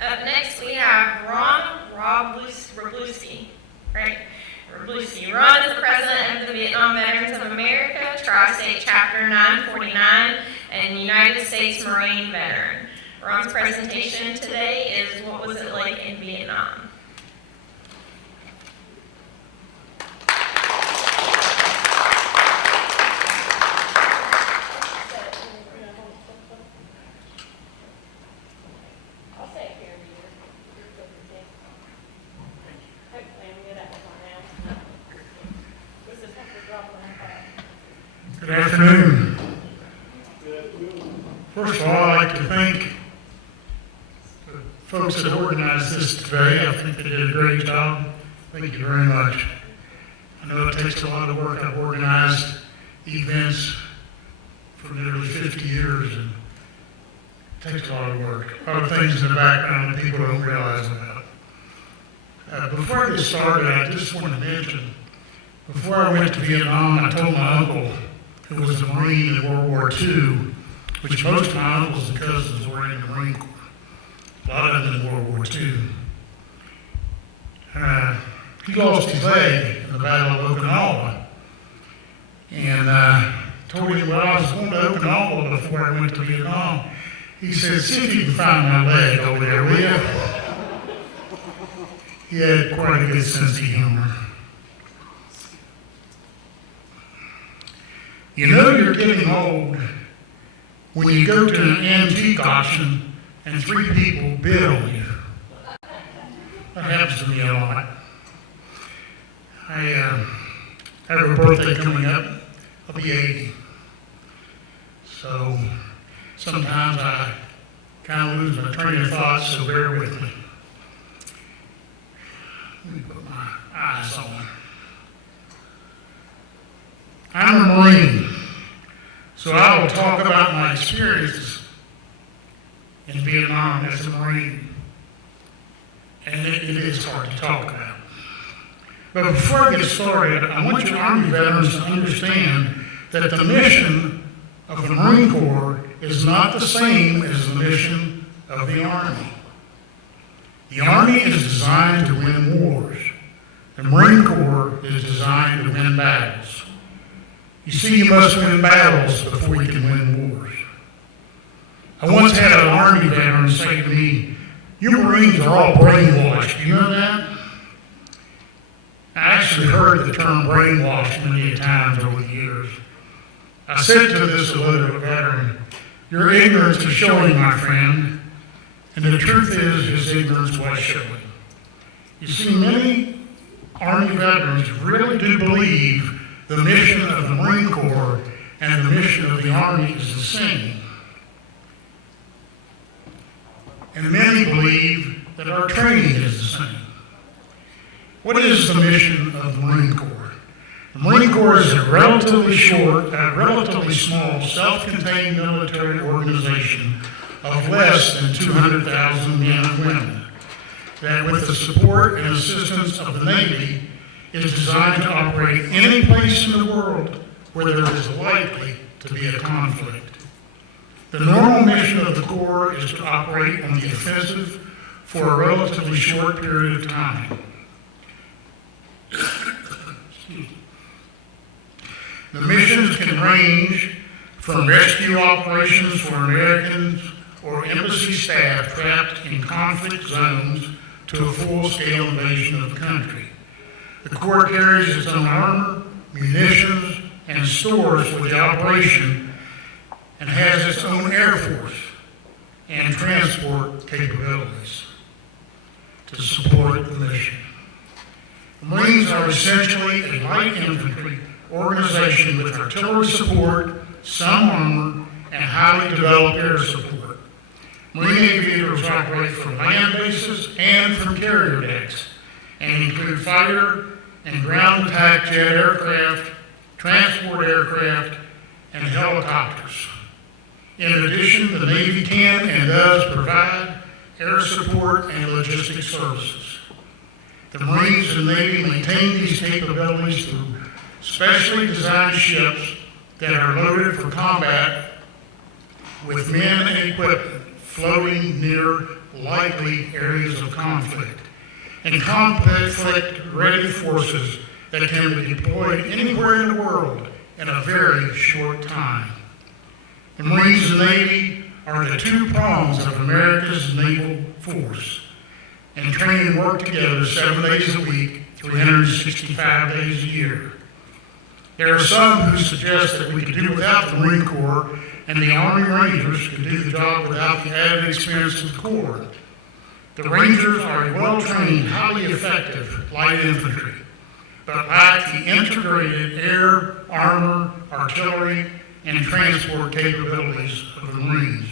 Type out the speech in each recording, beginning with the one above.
Up next, we have Wroblewski, right? Wroblewski. Ron is the president of the Vietnam Veterans of America, Tri-State Chapter 949, and United States Marine veteran. Ron's presentation today is What Was It Like in Vietnam? Good afternoon. First of all, I'd like to thank the folks that organized this today. I think they did a great job. Thank you very much. I know it takes a lot of work. I've organized events for nearly 50 years, and it takes a lot of work. A lot of things in the background that people don't realize about. Before I get started, I just want to mention, before I went to Vietnam, I told my uncle, who was a Marine in World War II, which most of my uncles and cousins were in the Marine Corps. A lot of them in World War II. He lost his leg in the Battle of Okinawa. And told him, well, I was going to Okinawa before I went to Vietnam. He said, see if you can find my leg over there, will you? He had quite a good sense of humor. You know you're getting old when you go to an antique auction and 3 people bid on you. That happens to me a lot. I have a birthday coming up. I'll be 80. So sometimes I kind of lose my train of thought, so bear with me. Let me put my eyes on. I'm a Marine, so I will talk about my experiences in Vietnam as a Marine. And it is hard to talk about. But before I get started, I want you Army veterans to understand that the mission of the Marine Corps is not the same as the mission of the Army. The Army is designed to win wars. The Marine Corps is designed to win battles. You see, you must win battles before you can win wars. I once had an Army veteran say to me, you Marines are all brainwashed. Do you know that? I actually heard the term brainwashed many times over the years. I said to this illiterate veteran, your ignorance is showing, my friend, and the truth is his ignorance was showing. You see, many Army veterans really do believe the mission of the Marine Corps and the mission of the Army is the same. And many believe that our training is the same. What is the mission of the Marine Corps? The Marine Corps is a relatively small, self-contained military organization of less than 200,000 men and women that, with the support and assistance of the Navy, is designed to operate any place in the world where there is likely to be a conflict. The normal mission of the Corps is to operate on the offensive for a relatively short period of time. The missions can range from rescue operations for Americans or embassy staff trapped in conflict zones to a full-scale invasion of the country. The Corps carries its own armor, munitions, and stores for the operation, and has its own Air Force and transport capabilities to support the mission. The Marines are essentially a light infantry organization with artillery support, some armor, and highly developed air support. Marine aviators operate from land bases and from carrier decks, and include fighter and ground attack jet aircraft, transport aircraft, and helicopters. In addition, the Navy can and does provide air support and logistics services. The Marines and Navy maintain these capabilities through specially designed ships that are loaded for combat with men and equipment floating near likely areas of conflict, and conflict-ready forces that can be deployed anywhere in the world in a very short time. The Marines and Navy are the two prongs of America's naval force, and train and work together 7 days a week, 365 days a year. There are some who suggest that we could do without the Marine Corps and the Army Rangers could do the job without the added experience of the Corps. The Rangers are a well-trained, highly effective light infantry, but lack the integrated air, armor, artillery, and transport capabilities of the Marines.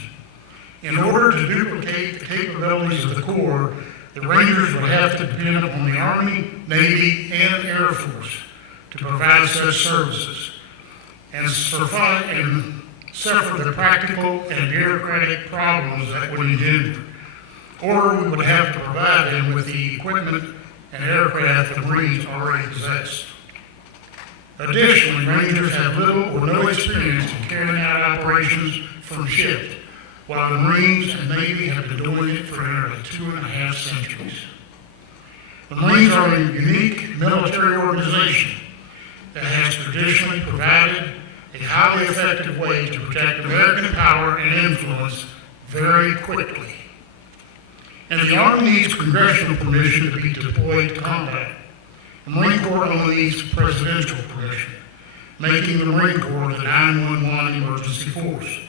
In order to duplicate the capabilities of the Corps, the Rangers would have to depend upon the Army, Navy, and Air Force to provide such services and suffer the practical and bureaucratic problems that would engender. Or we would have to provide them with the equipment and aircraft the Marines already possess. Additionally, Rangers have little or no experience in carrying out operations from ship, while the Marines and Navy have been doing it for nearly 2.5 centuries. The Marines are a unique military organization that has traditionally provided a highly effective way to protect American power and influence very quickly. And the Army needs congressional permission to be deployed to combat. The Marine Corps only needs presidential permission, making the Marine Corps the 911 emergency force.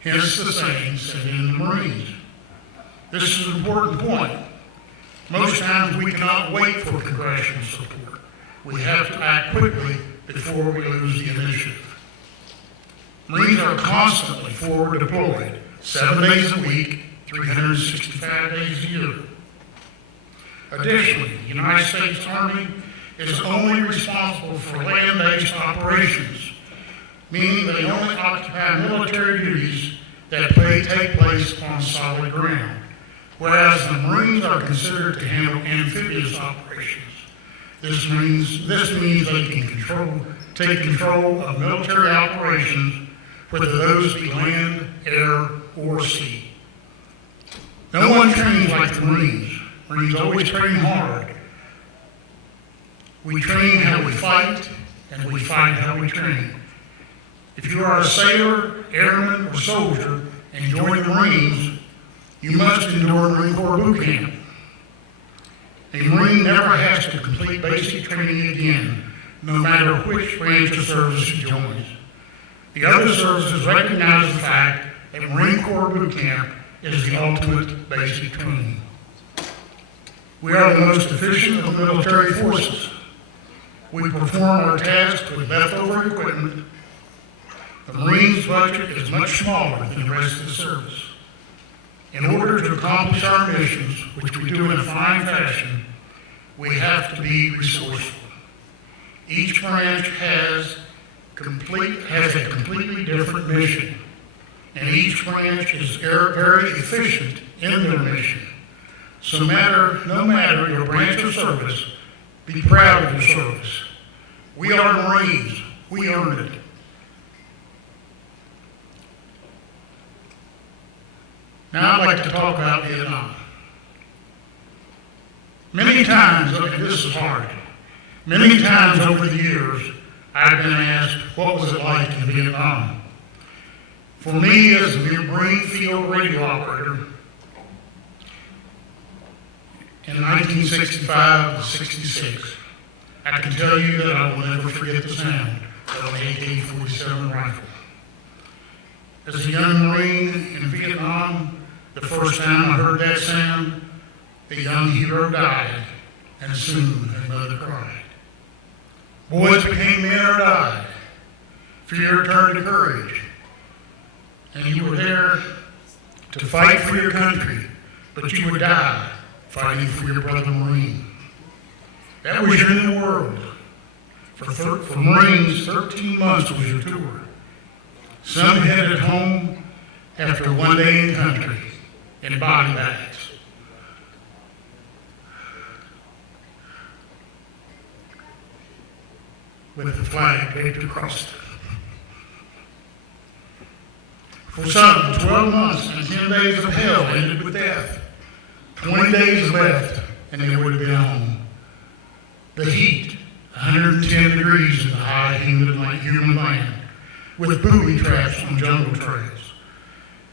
Hence the same said in the Marines. This is an important point. Most times we cannot wait for congressional support. We have to act quickly before we lose the initiative. Marines are constantly forward deployed, 7 days a week, 365 days a year. Additionally, the United States Army is only responsible for land-based operations, meaning they only occupy military duties that take place on solid ground, whereas the Marines are considered to handle amphibious operations. This means they can take control of military operations, whether those be land, air, or sea. No one trains like the Marines. Marines always train hard. We train how we fight, and we fight how we train. If you are a sailor, airman, or soldier and join the Marines, you must endure Marine Corps boot camp. A Marine never has to complete basic training again, no matter which branch of service he joins. The other services recognize the fact that Marine Corps boot camp is the ultimate basic training. We are the most efficient of military forces. We perform our tasks with leftover equipment. The Marines' budget is much smaller than the rest of the service. In order to accomplish our missions, which we do in a fine fashion, we have to be resourceful. Each branch has a completely different mission, and each branch is very efficient in their mission. So no matter your branch of service, be proud of your service. We are Marines. We earned it. Now I'd like to talk about Vietnam. Many times, and this is hard, many times over the years, I've been asked, what was it like in Vietnam? For me, as a Marine field radio operator, in 1965 to 66, I can tell you that I will never forget the sound of an AK-47 rifle. As a young Marine in Vietnam, the first time I heard that sound, the young hero died, and soon another cried. Boys became men or died. Fear turned to courage. And you were there to fight for your country, but you would die fighting for your brother Marine. That was your new world. For Marines, 13 months was your tour. Some headed home after 1 day in country in body bags. With the flag draped across them. For some, 12 months and 10 days of hell ended with death. 20 days left, and they would have been home. The heat, 110 degrees in the high, humid land, with booby traps on jungle trails,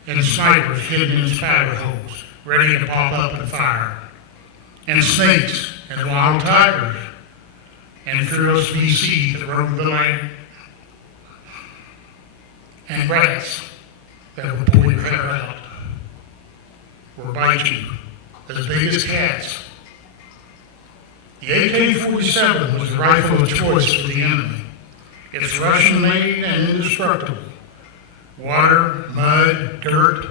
and snipers hidden in spider holes, ready to pop up and fire, and snakes and wild tigers, and fearless VC that roamed the land, and rats that would pull your hair out or bite you, as big as cats. The AK-47 was the rifle of choice for the enemy. It's Russian-made and indestructible. Water, mud, dirt,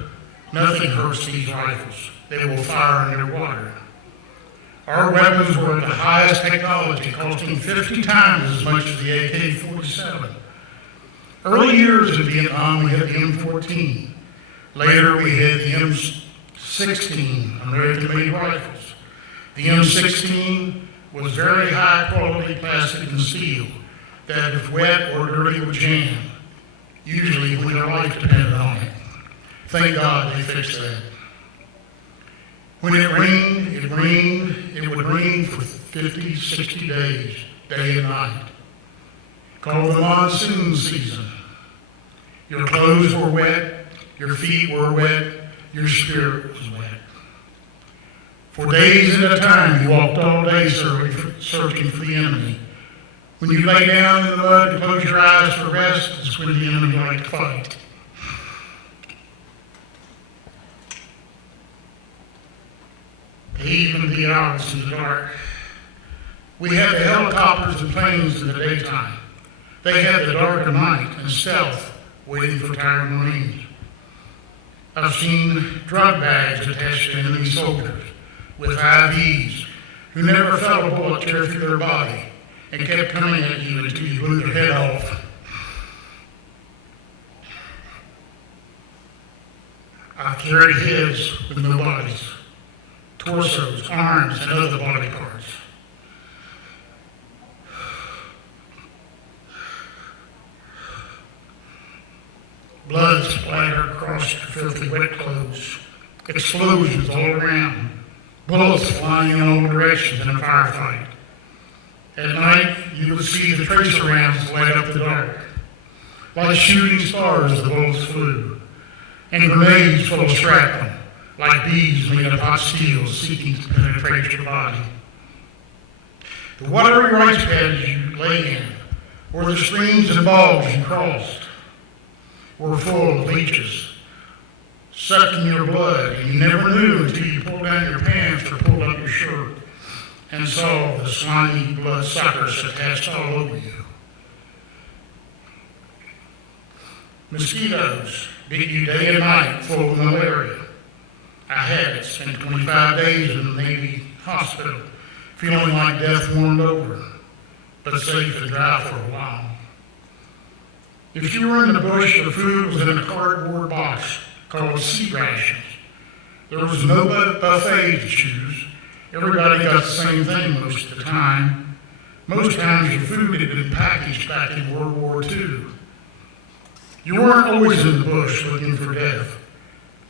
nothing hurts these rifles. They will fire underwater. Our weapons were the highest technology, costing 50 times as much as the AK-47. Early years in Vietnam, we had the M14. Later, we had the M16 American-made rifles. The M16 was very high-quality plastic and steel that, if wet or dirty, would jam, usually when your life depended on it. Thank God they fixed that. When it rained, it would rain for 50, 60 days, day and night. Called the monsoon season. Your clothes were wet, your feet were wet, your spirit was wet. For days at a time, you walked all day searching for the enemy. When you lay down in the mud to close your eyes for rest, it's when the enemy liked to fight. They even beat odds in the dark. We had the helicopters and planes in the daytime. They had the dark of night and stealth, waiting for tired Marines. I've seen drug bags attached to enemy soldiers with IVs who never felt a bullet tear through their body and kept coming at you until you blew their head off. I've carried heads with no bodies, torsos, arms, and other body parts. Blood splattered across your filthy wet clothes. Explosions all around. Bullets flying in all directions in a firefight. At night, you would see the tracer rounds light up the dark. Like shooting stars, the bullets flew. And grenades full of shrapnel, like bees made of hot steel seeking to penetrate your body. The watery rice pads you lay in, or the streams and bogs you crossed, were full of leeches, sucking your blood, and you never knew until you pulled down your pants or pulled up your shirt and saw the slimy blood suckers attached all over you. Mosquitoes beat you day and night full of malaria. I had it, spent 25 days in the Navy hospital, feeling like death warmed over, but safe and dry for a while. If you were in the bush, your food was in a cardboard box called sea rations. There was no buffet to choose. Everybody got the same thing most of the time. Most times your food had been packaged back in World War II. You weren't always in the bush looking for death.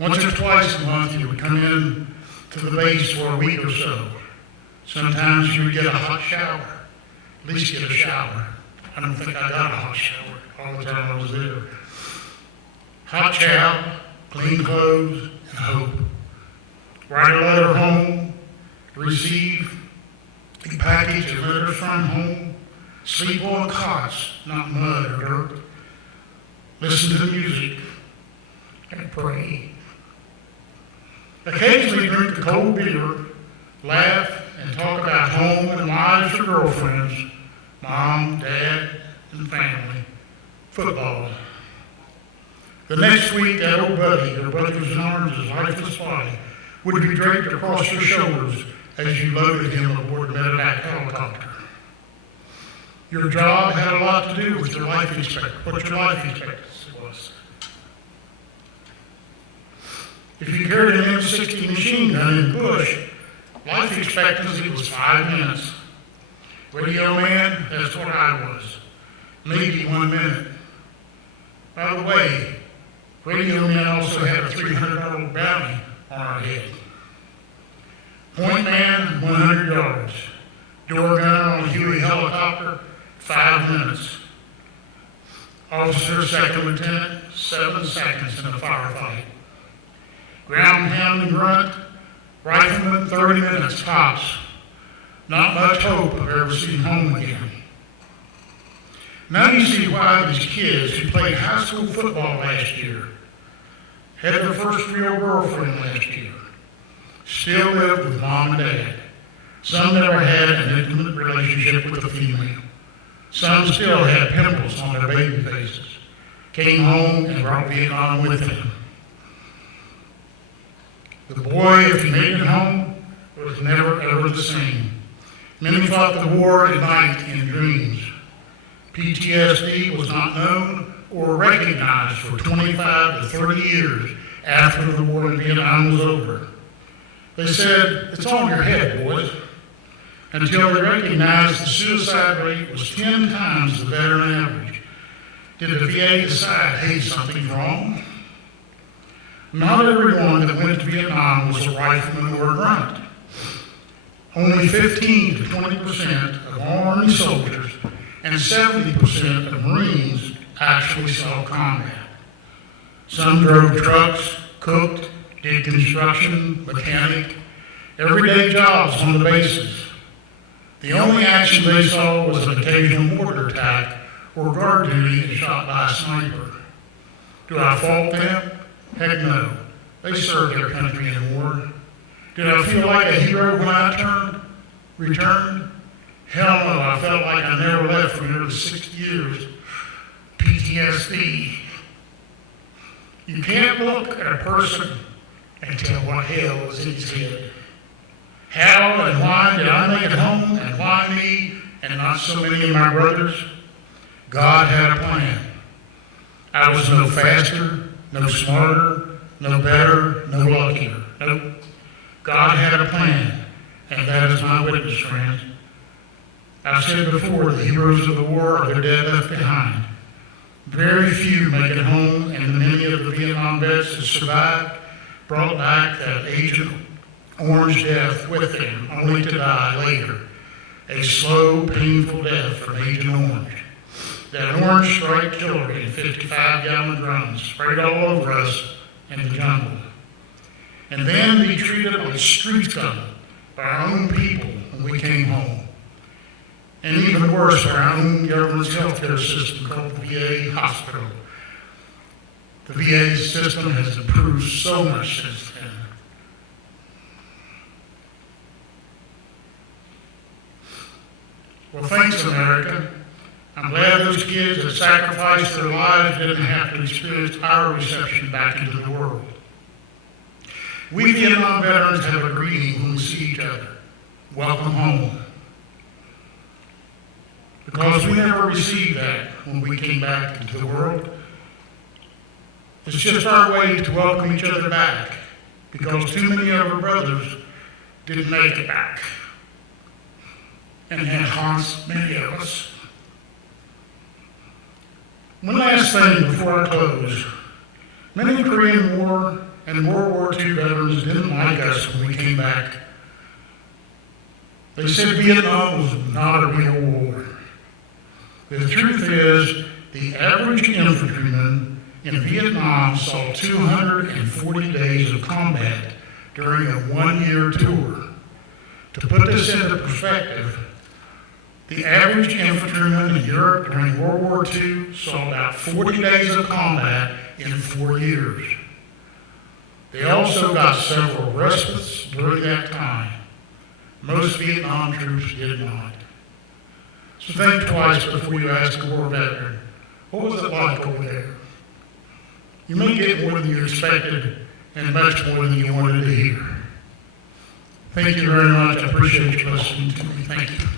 Once or twice a month you would come in to the base for a week or so. Sometimes you would get a hot shower, at least get a shower. I don't think I got a hot shower all the time I was there. Hot chow, clean clothes, and hope. Write a letter home, receive a package of letters from home, sleep on cots, not mud or dirt. Listen to music and pray. Occasionally drink a cold beer, laugh, and talk about home and wives or girlfriends, mom, dad, and family, football. The next week, that old buddy, your brothers in arms, his lifeless body, would be draped across your shoulders as you loaded him aboard the medevac helicopter. Your job had a lot to do with your life what your life expectancy was. If you carried an M60 machine gun in the bush, life expectancy was 5 minutes. Radio man, that's what I was. Maybe 1 minute. By the way, radio man also had a $300 bounty on our head. Point man, 100 yards. Door gunner on a Huey helicopter, 5 minutes. Officer, second lieutenant, 7 seconds in a firefight. Ground pound and grunt, rifleman, 30 minutes tops. Not much hope of ever seeing home again. Now you see why these kids who played high school football last year, had their first real girlfriend last year, still live with mom and dad. Some never had an intimate relationship with a female. Some still had pimples on their baby faces, came home and brought Vietnam with them. The boy, if he made it home, was never ever the same. Many fought the war at night in dreams. PTSD was not known or recognized for 25 to 30 years after the war in Vietnam was over. They said, it's all in your head, boys, until they recognized the suicide rate was 10 times the veteran average. Did the VA decide, hey, something's wrong? Not everyone that went to Vietnam was a rifleman or a grunt. Only 15 to 20% of all Army soldiers and 70% of Marines actually saw combat. Some drove trucks, cooked, did construction, mechanic, everyday jobs on the bases. The only action they saw was an occasional mortar attack or guard duty and shot by a sniper. Do I fault them? Heck no. They served their country in war. Did I feel like a hero when I returned? Hell no, I felt like I never left for nearly 6 years. PTSD. You can't look at a person and tell what hell was in his head. How and why did I make it home, and why me and not so many of my brothers? God had a plan. I was no faster, no smarter, no better, no luckier. Nope. God had a plan, and that is my witness, friends. I've said before, the heroes of the war are the dead left behind. Very few make it home, and many of the Vietnam vets that survived brought back that Agent Orange death with them, only to die later. A slow, painful death from Agent Orange. That orange strike killer in 55-gallon drums sprayed all over us in the jungle. And then be treated like street scum by our own people when we came home. And even worse, our own government's healthcare system called the VA hospital. The VA system has improved so much since then. Well, thanks, America. I'm glad those kids that sacrificed their lives didn't have to experience our reception back into the world. We Vietnam veterans have a greeting when we see each other. Welcome home. Because we never received that when we came back into the world. It's just our way to welcome each other back, because too many of our brothers didn't make it back. And that haunts many of us. One last thing before I close. Many Korean War and World War II veterans didn't like us when we came back. They said Vietnam was not a real war. The truth is, the average infantryman in Vietnam saw 240 days of combat during a 1-year tour. To put this into perspective, the average infantryman in Europe during World War II saw about 40 days of combat in 4 years. They also got several respites during that time. Most Vietnam troops did not. So think twice before you ask a war veteran, what was it like over there? You may get more than you expected and much more than you wanted to hear. Thank you very much. I appreciate you listening to me. Thank you.